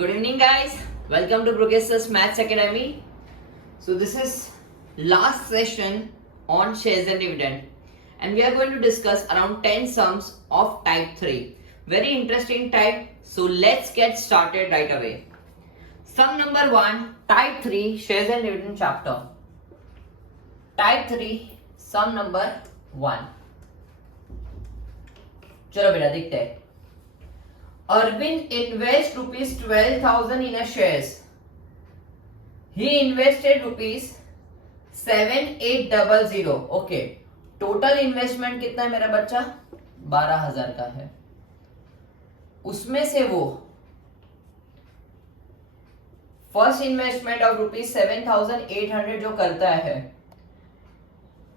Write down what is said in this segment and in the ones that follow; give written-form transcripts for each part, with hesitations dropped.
Good evening, guys. Welcome to Progressus Maths Academy. So this is last session on shares and dividend, and we are going to discuss around 10 sums of type 3. Very interesting type. So let's get started right away. Sum number 1, type 3, shares and dividend chapter. Type 3, sum number 1. चलो बेटा देखते हैं. Arvind invest rupees 12,000 in a shares. He invested rupees 7800. Okay. Total investment कितना है मेरा बच्चा? 12,000 का है. उसमें से वो फर्स्ट इन्वेस्टमेंट ऑफ रुपीज 7,800 जो करता है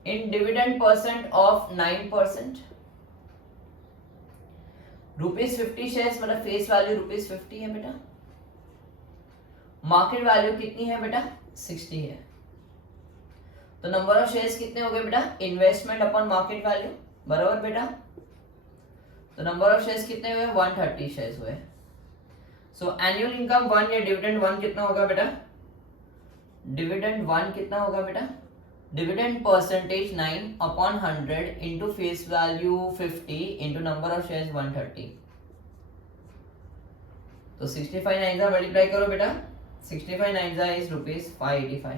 in dividend percent of 9%. Rupees 50 shares मतलब फेस वैल्यू रुपीज 50 है बेटा. मार्केट वैल्यू कितनी है बेटा? 60 है. तो नंबर ऑफ शेयर्स कितने हो गए बेटा? इन्वेस्टमेंट अपॉन मार्केट वैल्यू बराबर बेटा. तो नंबर ऑफ शेयर्स कितने हुए? 130 शेयर्स हुए. सो एनुअल इनकम 1 या डिविडेंड 1 कितना होगा बेटा? डिविडेंड 1 कितना होगा बेटा? डिविडेंड परसेंटेज 9 अपॉन 100 into face value 50 into number of shares 130. तो 65 नाइन मल्टीप्लाई करो बेटा. 65 नाइन इज रुपीज 585.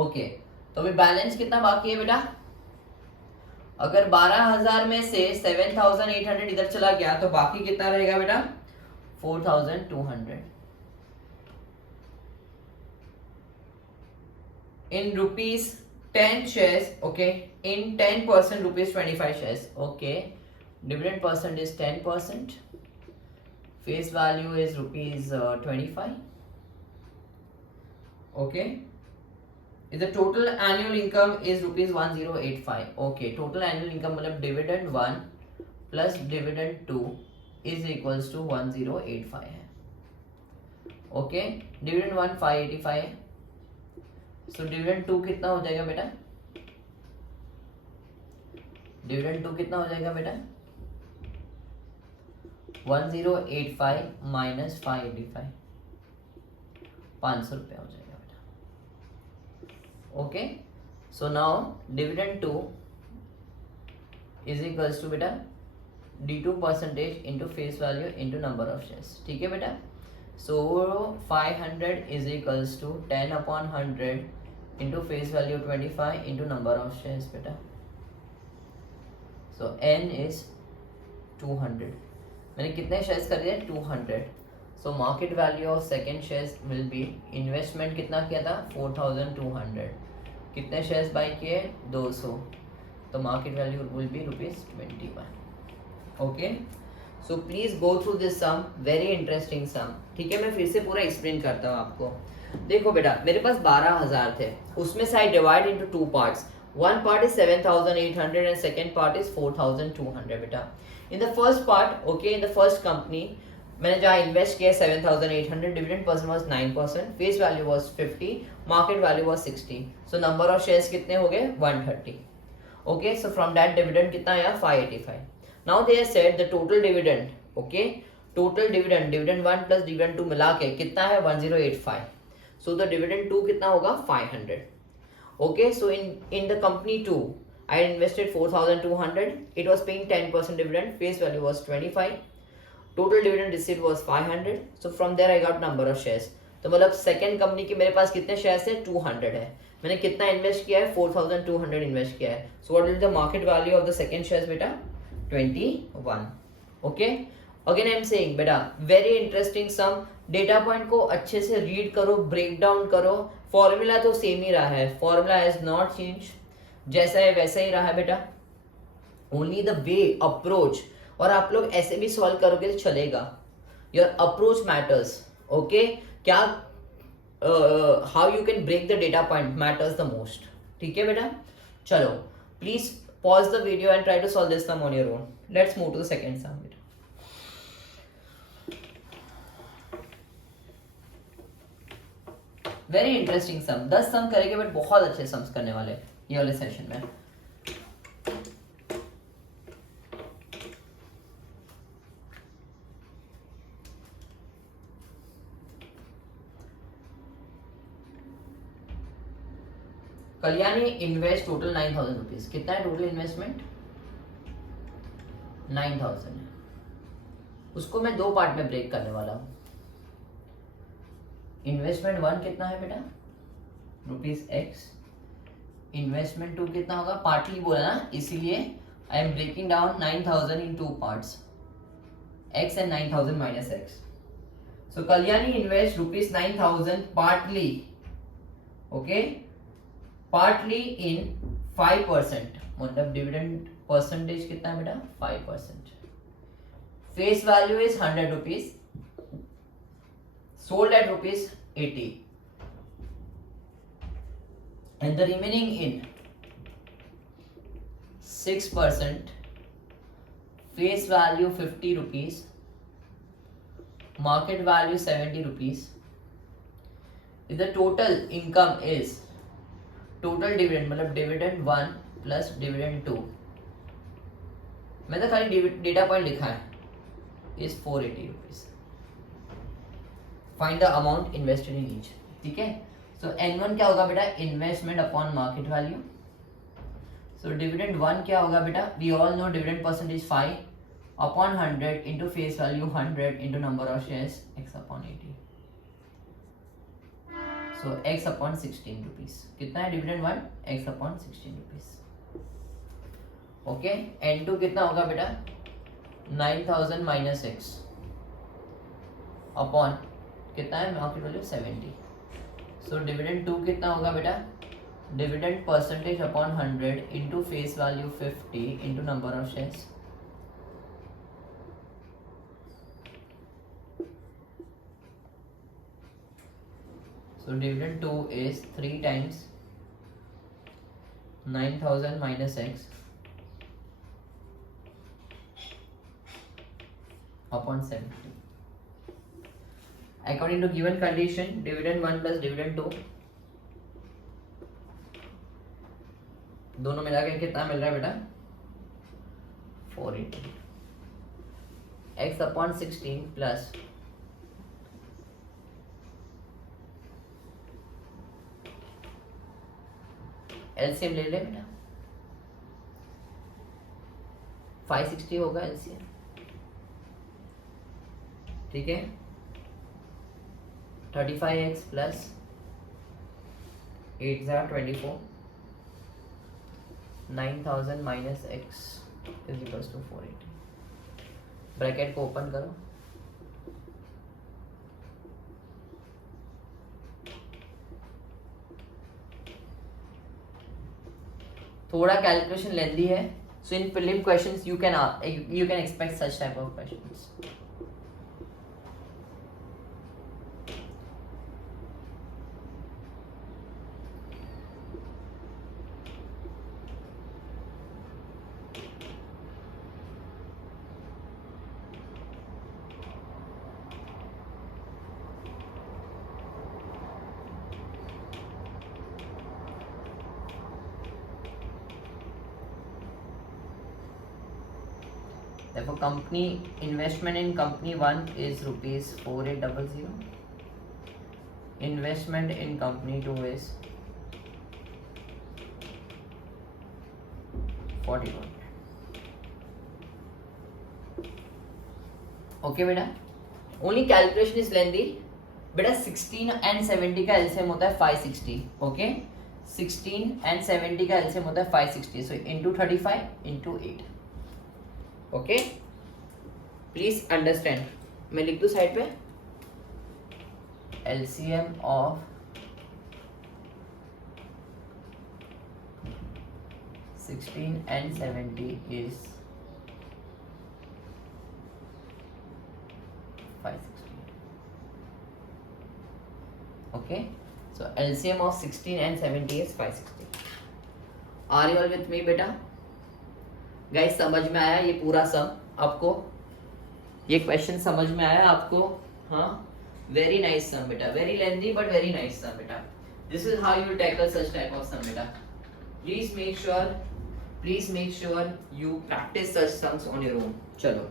ओके. तो अभी बैलेंस कितना बाकी है बेटा? अगर 12,000 में से 7,800 इधर चला गया तो बाकी कितना रहेगा बेटा? 4,200. In rupees 10 shares, okay, in 10% rupees 25 shares, okay, dividend percent is 10%, face value is rupees 25, okay, the total annual income is rupees 1085, okay, total annual income मतलब dividend 1 plus dividend 2 is equals to 1085 है, okay, dividend 1 585 है. So dividend 2 कितना हो जाएगा बेटा? डिविडेंड 2 कितना हो जाएगा बेटा? 1085 माइनस 585, 500 रुपया हो जाएगा बेटा. Okay. So now dividend 2 is equals to बेटा D2 percentage into face value into number of shares. ठीक है बेटा. So 500 is equals to 10 upon 100 into face value 25 into number of shares beta. So n is 200. मैंने कितने शेयर्स कर दिए? 200. So market value of second shares will be, investment कितना किया था? 4,200. कितने शेयर्स बाय किए? 200. तो market value will be rupees 21. Okay. So please go through this sum, very interesting sum. ठीक है, मैं फिर से पूरा एक्सप्लेन करता हूँ आपको. देखो बेटा, मेरे पास 12,000 थे. उसमें से I divide into 2 parts. One part is 7,800 and second part is 4,200 बेटा. In the first part, okay, in the first company मैंने जहाँ इन्वेस्ट किया 7,800, dividend percent was 9%, face value was 50, market value was 60. So number of shares कितने हो गए? 130. Okay. So from that dividend कितना आया? 585. Now they have said the total dividend, okay, total dividend 1 plus dividend 2 मिला के कितना है? 1085. So the dividend 2 कितना होगा? 500. Okay, so in the company 2 I invested 4,200. It was paying 10% dividend. Face value was 25. Total dividend received was 500. So from there I got number of shares. तो मतलब second company के मेरे पास कितने शेयर्स है? 200 है. मैंने कितना इन्वेस्ट किया है? 4,200 इन्वेस्ट किया है. So what is the market value of the second shares बेटा? 21. Okay. Again I am saying बेटा, very interesting sum. Data point को अच्छे से रीड करो, ब्रेक डाउन करो. फॉर्मूला तो सेम ही रहा है. Formula has not change. जैसा है वैसा ही रहा है बेटा. Only the way, approach. और आप लोग ऐसे भी सॉल्व करोगे तो चलेगा. Your approach matters. ओके. क्या how you can break the data point matters the most. ठीक है बेटा. चलो please pause the video and try to solve this sum on your own. Let's move to the second sum. Very interesting sum. 10 sum करेंगे बट बहुत अच्छे सम्स करने वाले ये वाले सेशन में. कल्याणी इन्वेस्ट टोटल 9,000 रुपीज. कितना है टोटल इन्वेस्टमेंट? 9,000 है. उसको मैं दो पार्ट में ब्रेक करने वाला हूँ. इन्वेस्टमेंट 1 कितना है बेटा? ₹X. इन्वेस्टमेंट 2 कितना होगा? पार्टली बोला ना, इसीलिए I am breaking down 9,000 in two parts, x and 9,000 minus x. So Kalyani invest ₹9,000 partly, okay, partly in 5%. मतलब डिविडेंड परसेंटेज कितना है बेटा? 5%. Face value is 100 rupees, sold at ₹80, and the remaining in 6%, face value 50 rupees, market value 70 rupees. If the total income is total dividend, मतलब dividend 1 plus dividend 2, मैंने खाली data point लिखा है, is 480 rupees. Find the amount invested in each. ठीक है. So N1 क्या होगा बेटा? Investment upon market value. So dividend 1 क्या होगा बेटा? We all know dividend percentage 5 upon 100 into face value 100 into number of shares x upon 80. So x upon 16 rupees. कितना है dividend 1? x upon 16 rupees. Okay. N2 कितना होगा बेटा? 9,000 minus x upon कितना है? Market value 70. सो डिविडेंड 2 कितना होगा बेटा? Dividend percentage upon 100 into face value 50 into number of shares. So dividend 2 इज 3 times 9,000 minus x upon 70. According to given condition, dividend 1 plus dividend 2 दोनों मिला के कितना मिल रहा है बेटा? 480. x upon 16 plus LCM ले ले बेटा. 560 होगा LCM. ठीक है. 35x plus 8 is 24. 9,000 minus x is equals to 480. Bracket को ओपन करो. थोड़ा कैलकुलेशन लेंदी है. So in prelim questions you can expect such type of questions. Therefore, company investment in company 1 is ₹4800. Investment in company 2 is 41. Okay बेटा. Only calculation is lengthy. बेटा 16 and 70 का LCM होता है 560. Okay. 16 and 70 का LCM होता है 560. So into 35 into 8. ओके. Please understand. मैं लिख दूं साइड पे LCM ऑफ 16 and 70 is 560. Okay. So LCM of 16 and 70 is 560. Are you all with me बेटा? गाइस समझ में आया ये पूरा सम आपको? ये क्वेश्चन समझ में आया आपको? हाँ. वेरी नाइस सम बेटा. Very lengthy but very nice sum बेटा. This is how you tackle such type of sum बेटा. Please make sure you practise such sums on your own. चलो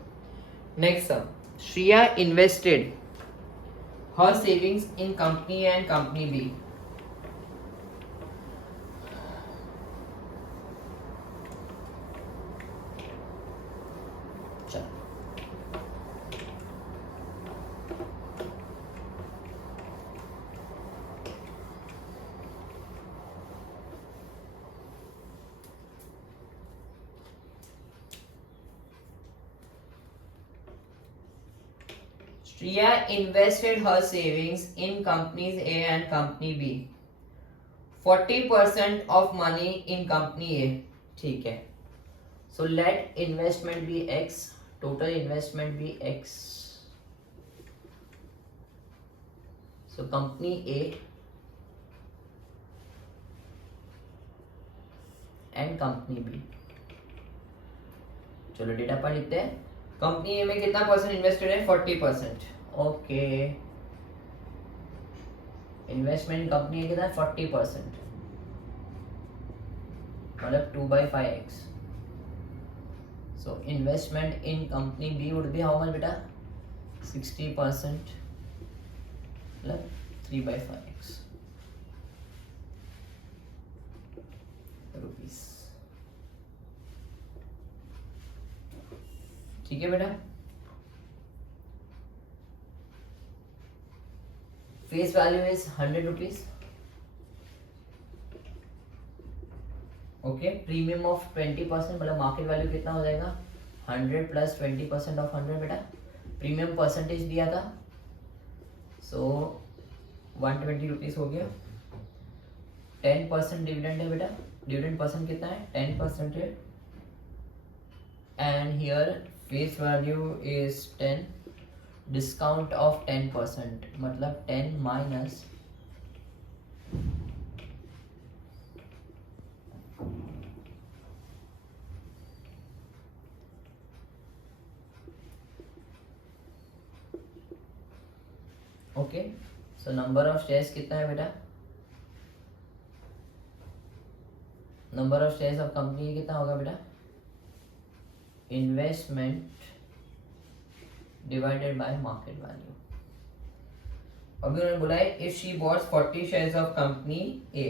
next sum. Shreya invested her savings in company and company B. Shreya invested her savings in companies A and company B. 40% of money in company A. ठीक है. So let investment be X. Total investment be X. So company A and company B. चलो डेटा पर लिखते हैं. कंपनी ए में कितना percent invested है? 40%. Okay, investment in company A कितना है? 40%, मतलब 2/5x. So investment in company B would be how much बेटा? 60%, मतलब 3/5x रुपीस. ठीक है बेटा. Face value is 100 rupees. Okay, premium of 20%, मतलब मार्केट वैल्यू कितना हो जाएगा? 100 प्लस 20% ऑफ 100 बेटा. प्रीमियम परसेंटेज दिया था, सो 120 रुपीज हो गया. 10% डिविडेंड है बेटा. डिविडेंड परसेंट कितना है? 10% है. And here face value is 10. Discount of 10%, मतलब 10 minus okay. So number of shares कितना है बेटा? Number of shares of company कितना होगा बेटा? Investment divided by market value. अभी उन्होंने बोला है if she bought 40 shares of company A.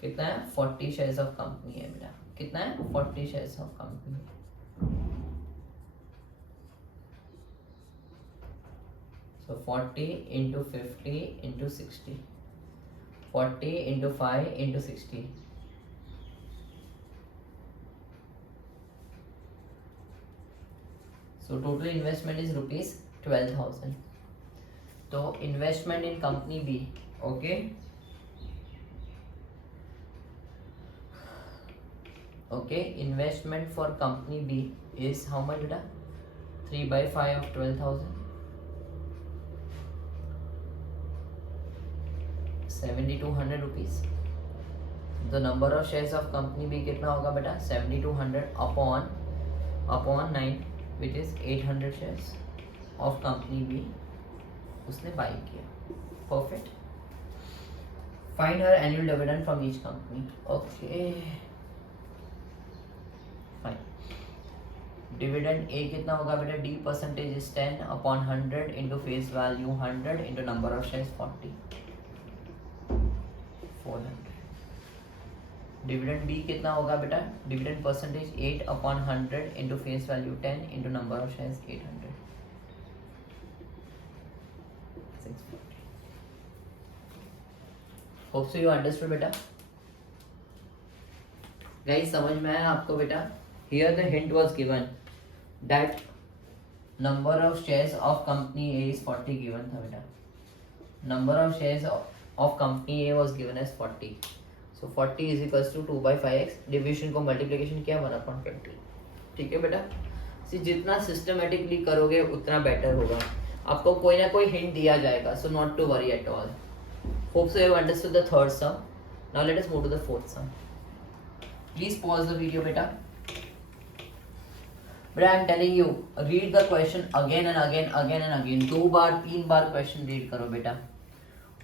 कितना है? 40 शेयर्स ऑफ कंपनी है बेटा. कितना है? 40 शेयर्स ऑफ कंपनी. So 40 into 50 into 60. 40 into 5 into 60. So total investment is rupees 12,000. तो investment in company B, okay. Okay, investment for company B is how much बेटा? 3/5 of 12,000. 7,200 rupees. The number of shares of company B कितना होगा बेटा? 7,200 upon 9 which is 800 shares of company B उसने buy किया. Perfect. Find her annual dividend from each company. Okay fine. Dividend A कितना होगा बेटा? The percentage is 10 upon 100 into face value 100 into number of shares 40. 400. Dividend B कितना होगा बेटा? Dividend percentage 8 upon 100 into face value 10 into number of shares 800. 640. Hope so you understood बेटा. गाइस समझ में आया आपको बेटा? Here the hint was given that number of shares of company ए इज 40 गिवन था बेटा. Number of shares of company A was given as 40. So 40 is equals to 2/5x. Division को मल्टीप्लिकेशन किया 1/20. ठीक है बेटा. जितना सिस्टमेटिकली करोगे उतना बेटर होगा. आपको कोई ना कोई हिंट दिया जाएगा. So not to worry at all. Hope so you have understood the third sum. Now let us move to the fourth sum. Please pause the video बेटा. But I am telling you, read the question again and again. 2 bar 3 bar question read करो बेटा.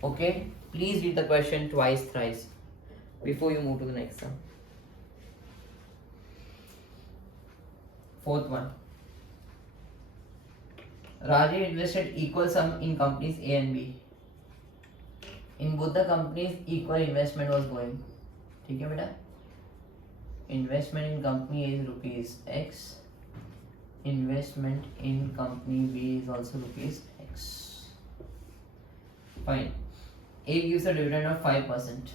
Okay, please read the question twice, thrice before you move to the next one. Fourth one. Rajesh invested equal sum in companies A and B. In both the companies, equal investment was going. ठीक है बेटा? Investment in company A is rupees X. Investment in company B is also rupees X. Fine. A gives a dividend of 5%.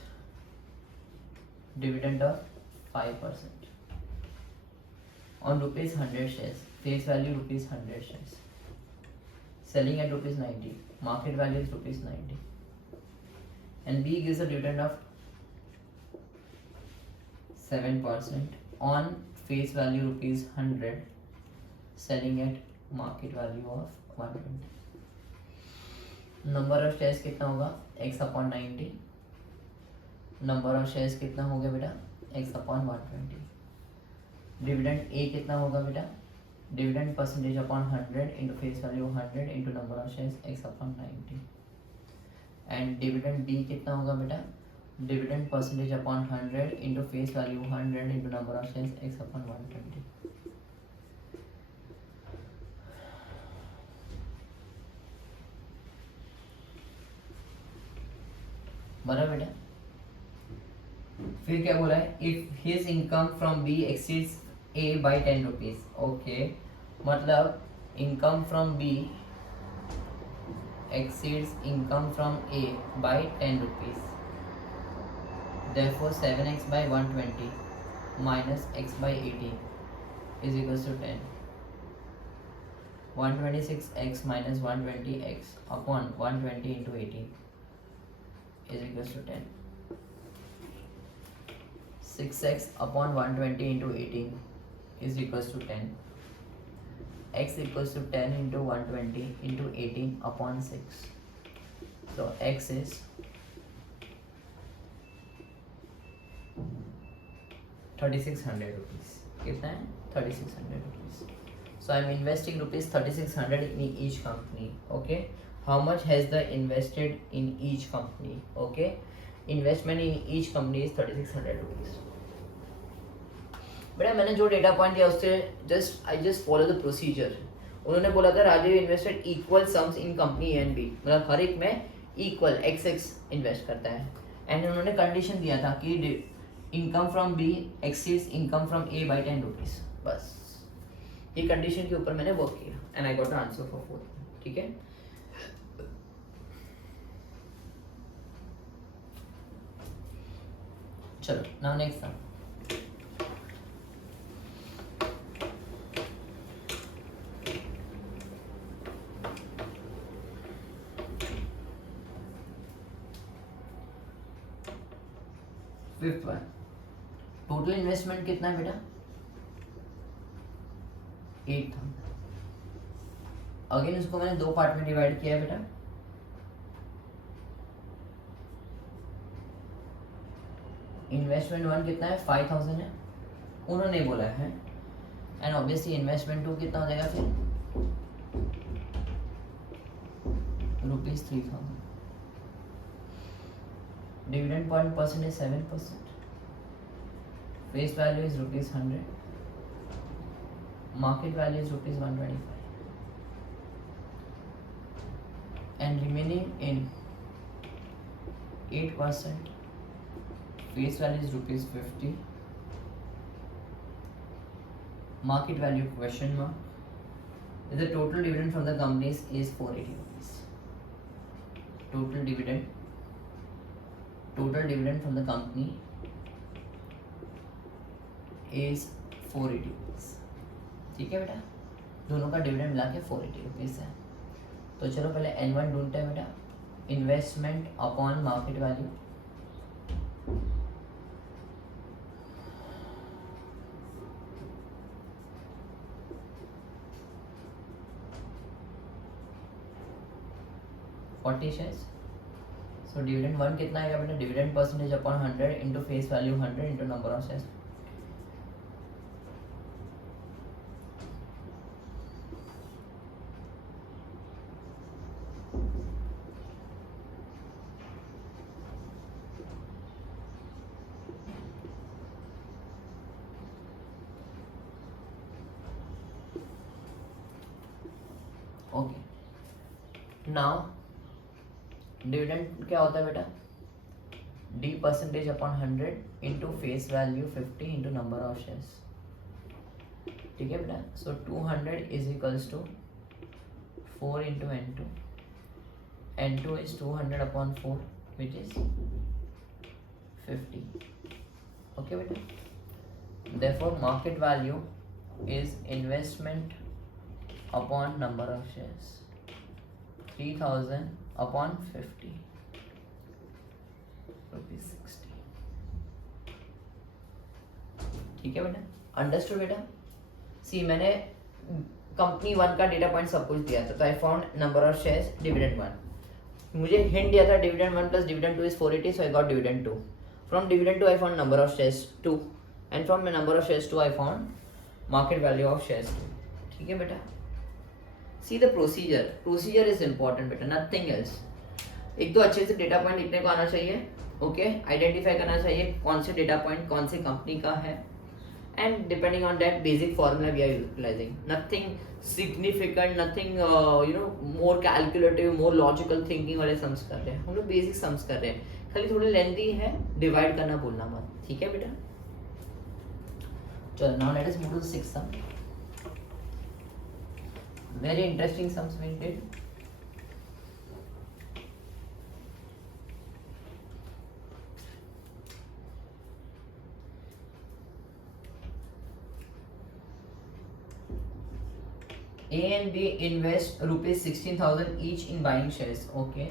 Dividend of 5% on rupees 100 shares. Face value rupees 100 shares. selling at rupees 90, market value is rupees 90, and B gives a dividend of 7% on face value rupees 100, selling at market value of 120. Number of shares कितना होगा x upon 90, number of shares कितना हो गया बेटा x upon 120. Dividend A कितना होगा बेटा, dividend percentage upon 100 into face value 100 into number of shares x upon 90. And dividend B कितना होगा बेटा, dividend percentage upon 100 into face value 100 into number of shares x upon 120. बराबर बेटा. फिर क्या बोला है, if his income from B exceeds A by 10 rupees. Okay, मतलब income from B exceeds income from A by 10 rupees. Therefore 7x by 120 minus x by 18 is equals to 10. 126x minus 120x upon 120 into 18 is equals to 10. 6x upon 120 into 18 is equals to 10. X equals to 10 into 120 into 18 upon 6. So x is 3600 rupees. कितना है 3600 rupees. So I am investing rupees 3600 in each company. Okay. How much has the invested in each company? Okay, investment in each company is 3600 rupees. बेटा मैंने जो data point दिया उससे just follow the procedure. उन्होंने बोला था Rajiv invested equal sums in company A and B, मतलब हर एक में इक्वल x इन्वेस्ट करता है. एंड उन्होंने कंडीशन दिया था कि income from B exceeds income from A by 10 rupees. बस ये कंडीशन के ऊपर मैंने वर्क किया and I got the answer for 4. ठीक है. चलो now next sum. Fifth one. Total investment कितना है बेटा 8,000. अगेन इसको मैंने दो पार्ट में डिवाइड किया है बेटा. इन्वेस्टमेंट 1 कितना है 5000 है, उन्होंने बोला है. एंड ऑब्वियसली इन्वेस्टमेंट 2 कितना हो जाएगा फिर रुपीज 3000. Dividend point percentage 7%. Face value is rupees 100. Market value is rupees 125. And remaining in 8%. Face value is rupees 50. Market value question mark. The total dividend from the companies is 480 rupees. Total dividend from the company is 480 rupees. ठीक है बेटा, दोनों का डिविडेंड मिला के 480 रुपीज़ है. तो चलो पहले N1 ढूंढते हैं बेटा. Investment upon market value. Shares. So dividend 1 कितना आएगा बेटा, dividend percentage upon 100 into face value 100 into number of shares. Okay, now dividend क्या होता है बेटा, the percentage upon 100 into face value 50 into number of shares. ठीक है बेटा. So 200 is equals to 4 into N2. N2 is 200 upon 4 which is 50. Okay बेटा. Therefore market value is investment upon number of shares. 3000 अपॉन 50 रुपीज 60। ठीक है बेटा, अंडरस्टूड बेटा। सी मैंने कंपनी 1 का डेटा पॉइंट सब कुछ दिया था, तो I found number of shares, dividend 1, मुझे हिंट दिया था डिविडेंड 1 प्लस डिविडेंड 2 इज 480, so I got dividend 2। From dividend 2 I found number of shares 2, and from number of shares 2 I found market value of shares 2। ठीक है बेटा, see the procedure is important बेटा, nothing else. एक तो अच्छे से data point लिखने को आना चाहिए, ओके, आइडेंटिफाई करना चाहिए कौन से डेटा पॉइंट कौन सी कंपनी का है, and depending on that basic formula we are utilizing, nothing significant, nothing more calculative, more logical thinking वाले सम्स कर रहे हैं हम लोग, बेसिक सम्स कर रहे हैं, खाली थोड़े लेंथी है, डिवाइड करना भूलना मत। ठीक है बेटा, चलो now let us move to the sixth sum. Very interesting sums we did. A and B invest rupees 16,000 each in buying shares. Okay,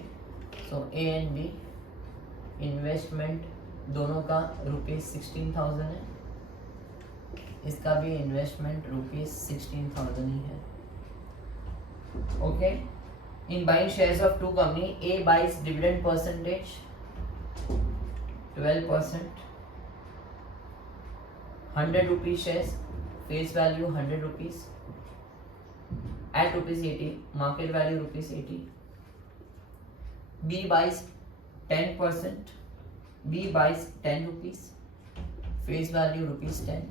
so A and B investment दोनों का rupees 16,000 है, इसका भी investment rupees 16,000 ही है। Okay, in buying shares of two company, A buys dividend percentage 12%, 100 rupees shares, face value 100 rupees. At rupees 80, market value rupees 80. B buys 10%. B buys 10 rupees. Face value rupees 10.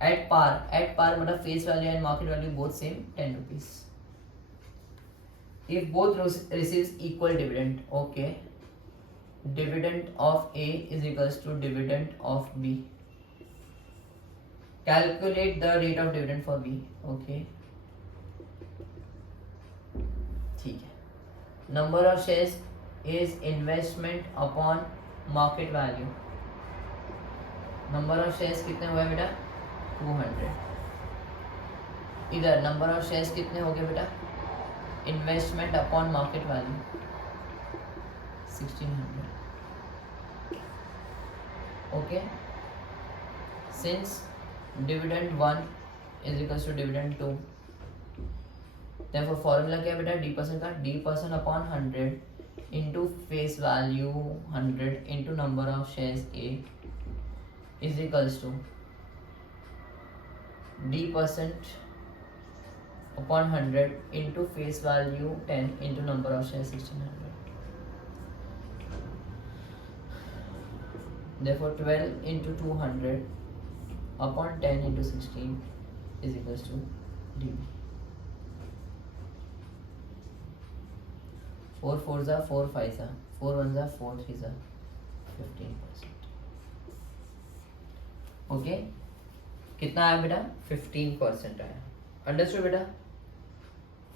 At par मतलब face value and market value both same, 10 rupees. If both receives equal dividend, okay, dividend of A is equals to dividend of B. Calculate the rate of dividend for B, okay. ठीक है, number of shares is investment upon market value. Number of shares कितने हुए बेटा? 200। इधर number of shares कितने हो गए बेटा? Investment upon market value 1600। Okay, since dividend 1 is equals to dividend 2, therefore formula क्या है बेटा? d% का d% upon 100 into face value 100 into number of shares A is equals to d% upon 100 into face value 10 into number of shares 1600। therefore 12 into 200 upon 10 into 16 is equals to dB। 4 4s are 4 5s are 4 1s are 4 3s are 15%। ओके, कितना आया बेटा? 15% आया। अंडरस्टूड बेटा?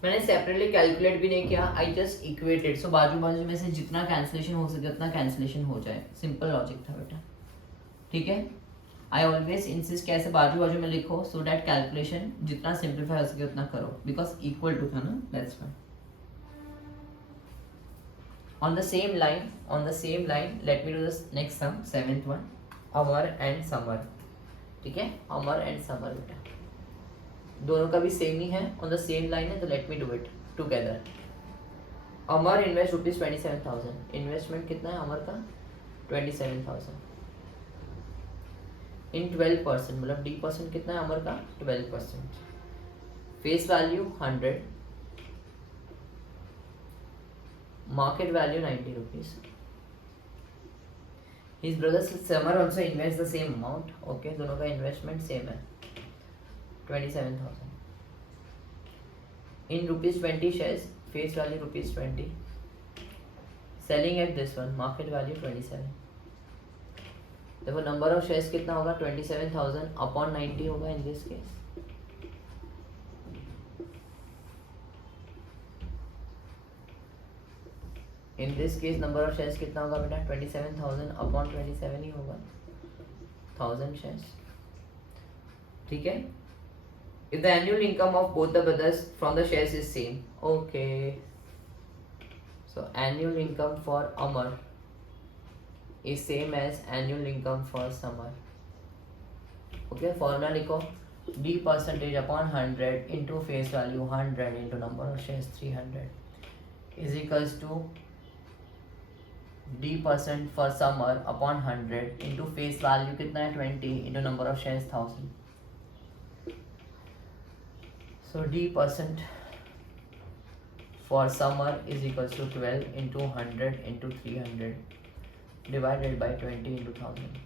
मैंने separately calculate भी नहीं किया, I just equated. सो बाजू बाजू में से जितना कैंसिलेशन हो सके उतना कैंसिलेशन हो जाए, सिंपल लॉजिक था बेटा। ठीक है, आई ऑलवेज इंसिस्ट कैसे बाजू बाजू में लिखो, सो दैट कैलकुलेशन जितना सिंप्लीफाई हो सके उतना करो, बिकॉज इक्वल टू था ना, that's fine. On the same line, let me do this next sum, 7th one, Amar and Samar। ठीक है, Amar and Samar बेटा, दोनों का भी सेम ही है, on the same line है, तो let me do it together। Amar invest rupees 27,000, इन्वेस्टमेंट कितना है अमर का? 27,000 in 12%, मतलब d% कितना है अमर का? 12%। Face value 100, market value 90 rupees। His brother Samar also invests the same amount, okay, दोनों का investment same है, 27,000 in rupees 20 shares, face value rupees 20, selling at this one, market value 27। देखो number of shares कितना होगा? 27,000 upon 90 होगा in this case। In this case number of shares कितना होगा बेटा? 27,000 अपॉन 27 ही होगा, 1000 शेयर्स। ठीक है, if the annual income of both the brothers from the shares is same. Okay, so annual income for Amar is same as annual income for Samar. Okay, formula लिखो, d percentage upon 100 into face value 100 into number of shares 300 is equals to d% for Samar upon 100 into face value कितना है 20 into number of shares 1000. So d% for Samar is equals to 12 into 100 into 300 divided by 20 into 1000.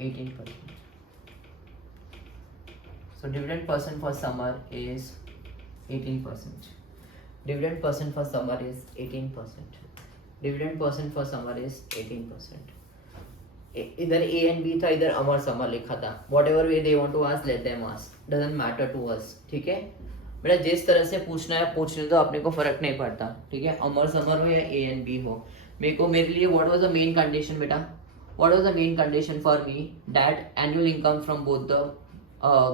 %. So dividend percent for Samar is 18%. Dividend percent for Samar is 18%. Dividend percent for Samar is 18%. इधर A and B था, इधर अमर समर लिखा था. Whatever way they want to ask, let them ask. Doesn't matter to us. ठीक है बेटा, जिस तरह से पूछना है पूछने दो, अपने को फर्क नहीं पड़ता. ठीक है, अमर समर हो या A and B हो. मेरे लिए what was the main condition बेटा? What was the main condition for me that annual income from both the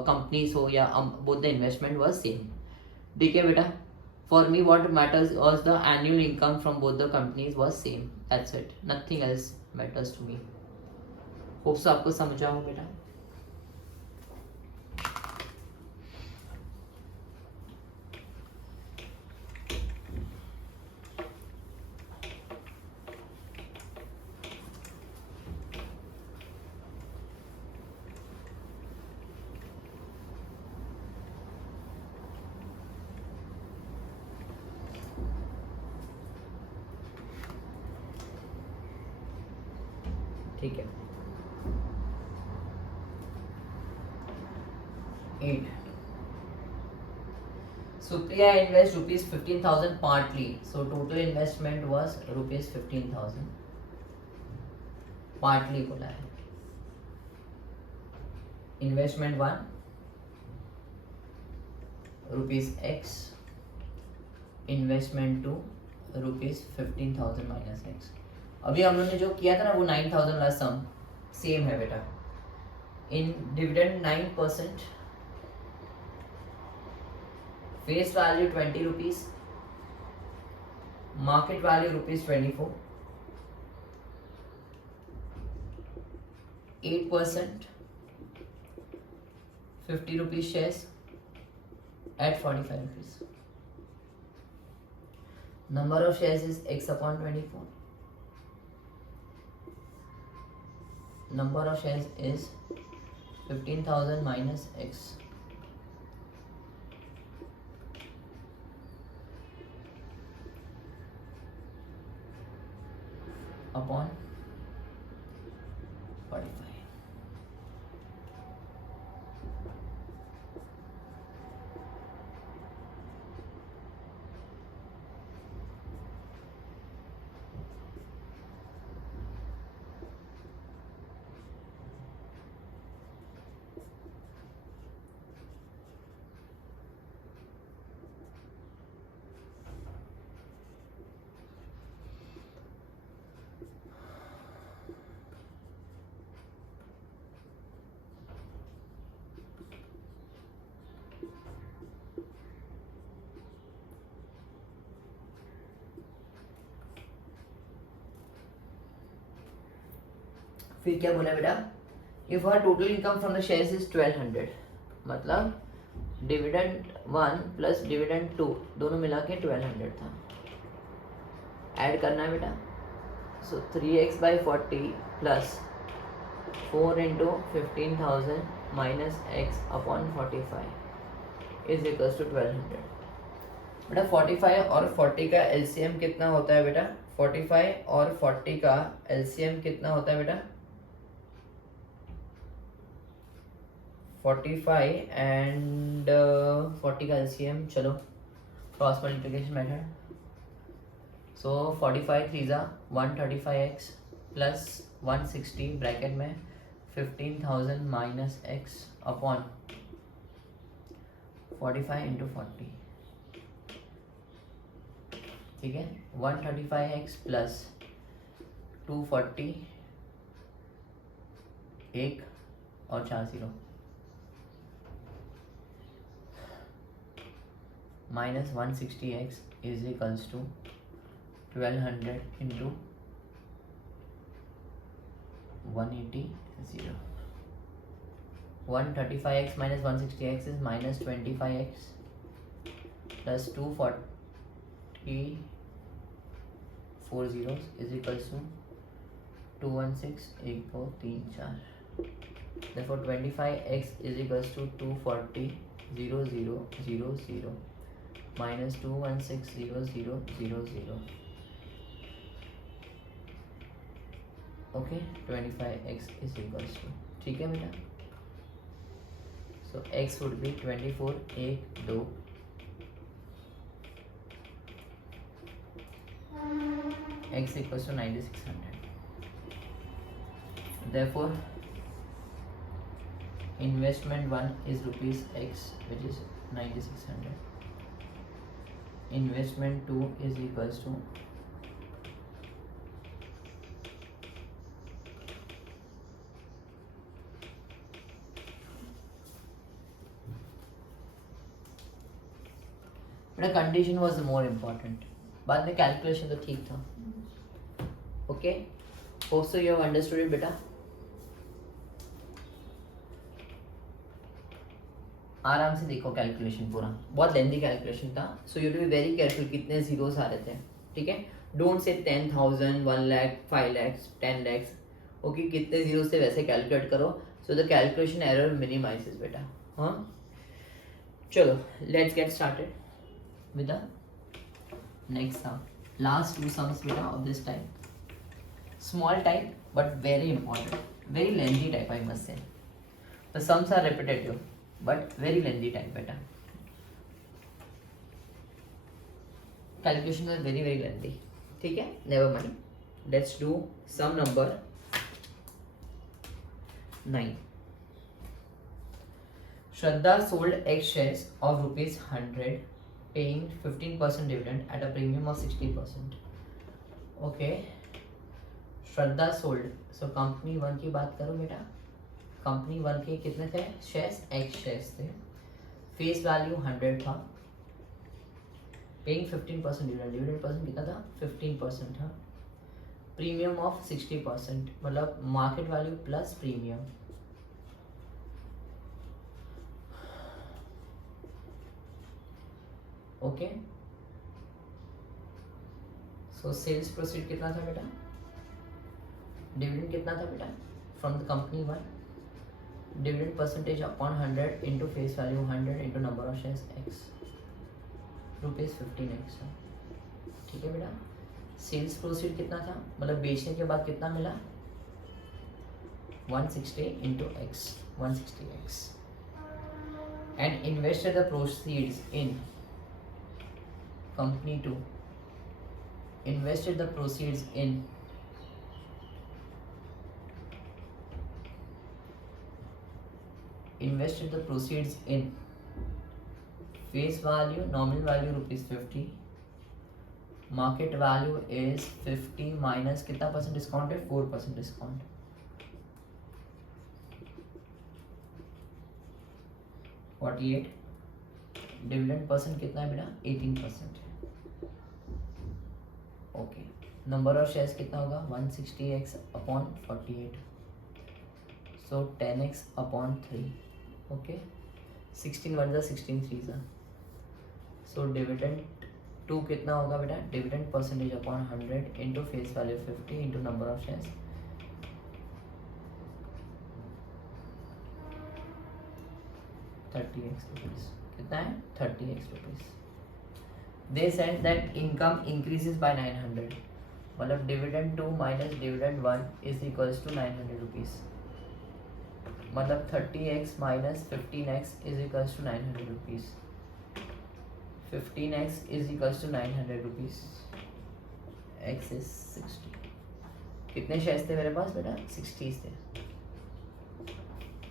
companies हो या both the investment was same. ठीक है बेटा, for me what matters was the annual income from both the companies was same. That's it. Nothing else matters to me. Hope so आपको समझा हो बेटा. ठीक है, 8. Supriya invest rupees 15,000 partly, so total investment was rupees 15,000. partly बोला है. Investment 1 rupees X, investment 2 rupees 15,000 minus X. अभी हम लोगों ने जो किया था ना वो 9,000 वाला सम सेम है बेटा. In dividend 9%, face value 20 rupees, market value rupees 24, 8%, 50 rupees shares at 45 rupees. Number of shares is X upon 24. Number of shares is 15,000 minus X. Upon 45. फिर क्या बोला बेटा, if our total income from the shares is 1200, मतलब डिविडेंड 1 plus dividend 2 दोनों मिला के 1200 था. ऐड करना है बेटा. So 3x by 40 plus 4 into 15,000 minus x upon 45 is equals to 1200. बेटा 45 और 40 का एलसीएम कितना होता है बेटा? 45 और 40 का एलसीएम कितना होता है बेटा? 45 एंड 40 का एलसीएम, चलो क्रॉस मल्टीप्लिकेशन मेथड. सो 45 3 135x प्लस 160 ब्रैकेट में 15,000 माइनस x अपॉन 45 इंटू 40. ठीक है, 135x प्लस 240 1 और 4 0 minus 160x is equals to 1200 into 180 0. 135x minus 160x is minus 25x plus 240 4 zeros is equals to 216 1 4 3 4. Therefore 25x is equals to 240 0 0 0 0 minus 216 0 0 0 0. Okay, 25x is equals to, ठीक है बेटा. So x would be 24 1 2 x equals to 9600. Therefore investment 1 is rupees x, which is 9600. Investment 2 is equals to but condition was more important. बाद में कैलकुलेशन तो ठीक था. Okay, hope so you have understood it बेटा. आराम से देखो कैलकुलेशन पूरा, बहुत लेंथी कैलकुलेशन था. So you to be very careful कितने जीरोस आ रहे थे. ठीक है, don't say 10,000 1 lakh 5 lakh 10 lakh. Okay, कितने जीरो से वैसे कैलकुलेट करो so the calculation error minimizes बेटा. हाँ चलो, let's get started with the next sum. Last two sums beta of this type. Small type but very important. Very lengthy type I must say. The sums are repetitive but very lengthy type beta. Calculation is very lengthy. ठीक है, never mind. Let's do sum number 9. Shraddha sold X shares of rupees 100. Paying 15% dividend at a premium of 60%. Okay, Shraddha sold. So company 1 की बात करो बेटा. कंपनी 1 के कितने थे shares? X shares थे. फेस वैल्यू 100 था. पेइंग 15% डिविडेंड. डिविडेंड परसेंट कितना था? 15% था. प्रीमियम ऑफ 60%, मतलब market value plus premium. Okay, so sales proceed कितना था बेटा? डिविडेंड कितना था बेटा from the company 1? Dividend percentage upon 100 into face value 100 into number of shares x, rupees 15x. ठीक है बेटा. सेल्स प्रोसीड कितना था, मतलब बेचने के बाद कितना मिला? 160 into x, 160x. And invested the proceeds in company 2. Invested the proceeds in face value, nominal value rupees 50. Market value is 50 minus कितना परसेंट डिस्काउंट है? 4% डिस्काउंट. डिविडेंड परसेंट कितना है बेटा? 18%. ओके, नंबर ऑफ शेयर्स कितना होगा? 160x upon 48. सो 10x upon 3. ओके, 16 1 16 3. So dividend 2 कितना होगा बेटा? Dividend percentage upon 100 into face value 50 into number of shares. 30x rupees. कितना है? 30x rupees. They said that income increases by 900. मतलब dividend 2 minus dividend 1 is equals to 900 rupees. मतलब 30x minus 15x is equals to 900 rupees. 15x is equals to 900 rupees. X is 60. कितने शेयर्स थे मेरे पास बेटा? 60 थे.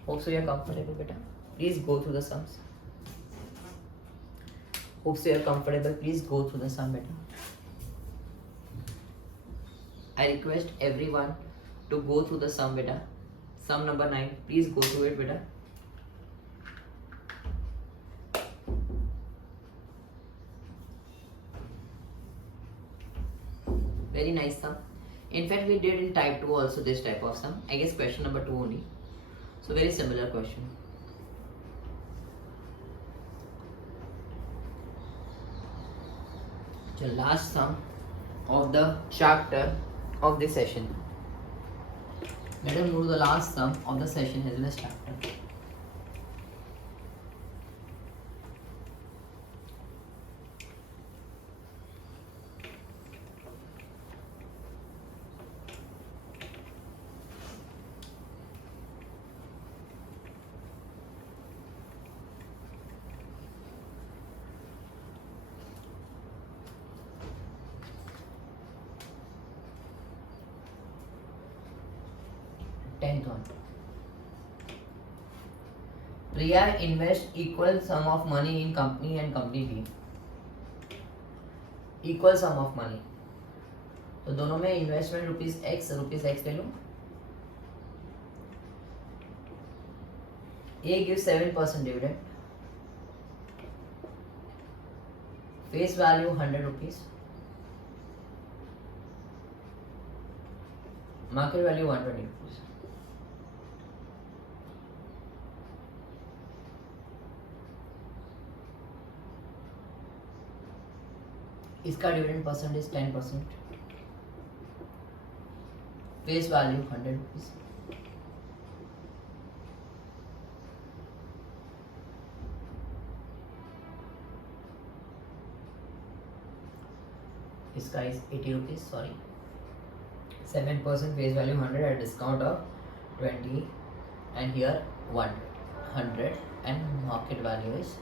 Hope so you are comfortable बेटा. Please go through the sums. Hope so you are comfortable. Please go through the sum beta. I request everyone to go through the sum beta. Sum number 9. Please go through it beta. Very nice sum. In fact, we did in type 2 also this type of sum. I guess question number 2 only. So very similar question. The last sum of the chapter of this session. Let us move to the last sum of the session as well as chapter. Tenth one. Priya invest equal sum of money in company and company B. Equal sum of money. तो दोनों में investment rupees x ले लो. A gives 7% dividend. Face value 100 rupees. Market value 120 rupees. इसका dividend percentage 10%. Face value 100 rupees. इसका is 80 rupees. Sorry, 7% face value 100 at discount of 20 and here 100 and market value is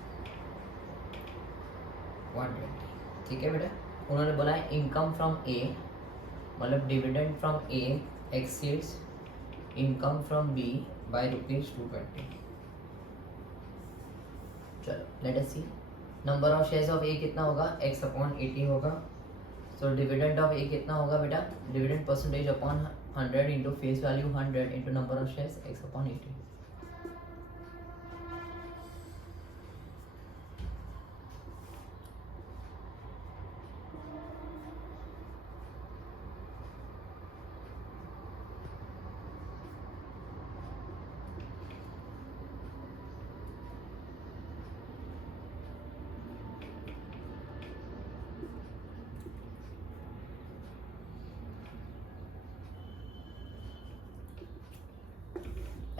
120. ठीक है बेटा. उन्होंने बोला है income from A, मतलब dividend from A exceeds income from B by ₹220. चलो let us see. Number of shares of A कितना होगा? x/80 होगा. सो डिविडेंड ऑफ ए कितना होगा बेटा? Dividend percentage upon 100 into face value 100 into number of shares x/80.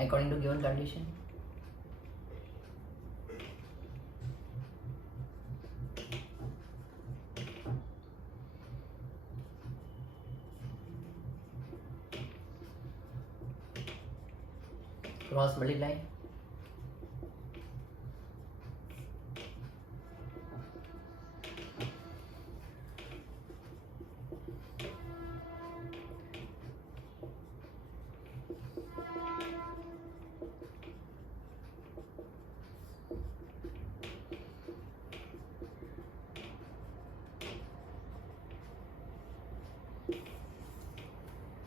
According to given condition. Cross multiply.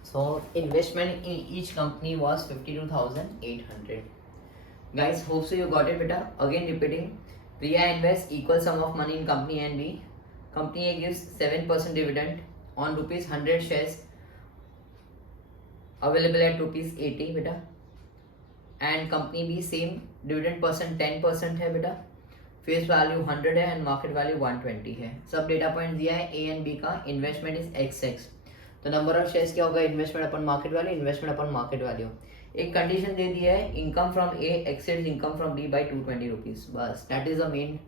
So investment in each company was 52,800. Guys, hope so you got it beta. Again repeating, Priya invest equal sum of money in company A and B. Company A gives 7% dividend on ₹100 shares available at ₹80 beta. And company B same dividend percent 10% है बेटा. Face value 100 है and market value 120 है. सब data point दिया है. A and B का investment is XX. तो number of shares क्या होगा? Investment upon market value, investment upon market value. एक कंडीशन दे दिया है, income from A exceeds income from B by 220 rupees. बस that is the main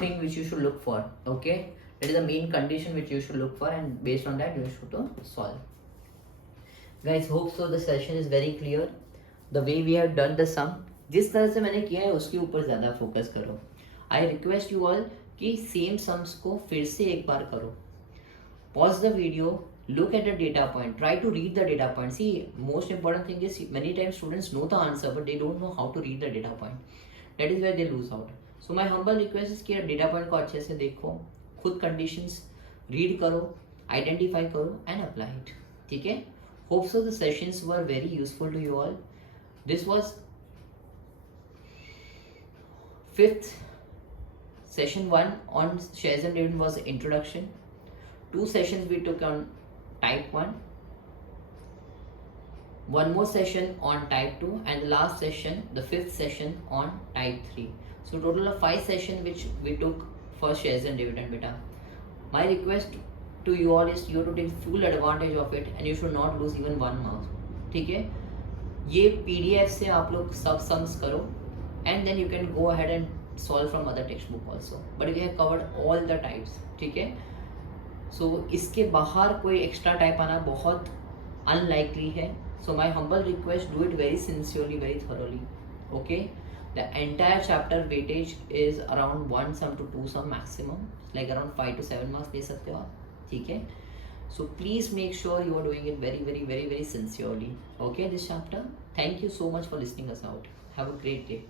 thing which you should look for. Okay, that is the main condition which you should look for and based on that you should to solve. Guys, hope so the session is very clear. The way we have done the sum, जिस तरह से मैंने किया है उसके ऊपर ज़्यादा फोकस करो. I request you all कि सेम सम्स को फिर से एक बार करो. Pause the video, look at the data point, try to read the data point. See, most important thing is many times students know the answer but they don't know how to read the data point. That is where they lose out. So my humble request is कि data point को अच्छे से देखो, खुद conditions read करो identify करो and apply it, ठीक है. Hope so the sessions were very useful to you all. This was fifth session 1 on shares and dividend was introduction. 2 sessions we took on type 1, one more session on type 2, and the last session, the 5th session, on type 3. So total of 5 sessions which we took for shares and dividend beta. My request to you all is you to take full advantage of it and you should not lose even one mark, ठीक है. ये PDF से आप लोग सब सम्स करो and then you can go ahead and solve from other textbook also, but we have covered all the types, ठीक है. so इसके बाहर कोई एक्स्ट्रा टाइप आना बहुत अनलाइकली है. so my humble request, do it very sincerely, very thoroughly, okay. the entire chapter weightage is around 1 sum to 2 sum maximum, like around 5 to 7 marks दे सकते हो आप, ठीक है. so please make sure you are doing it very very very very sincerely, okay, this chapter. thank you so much for listening us out. have a great day.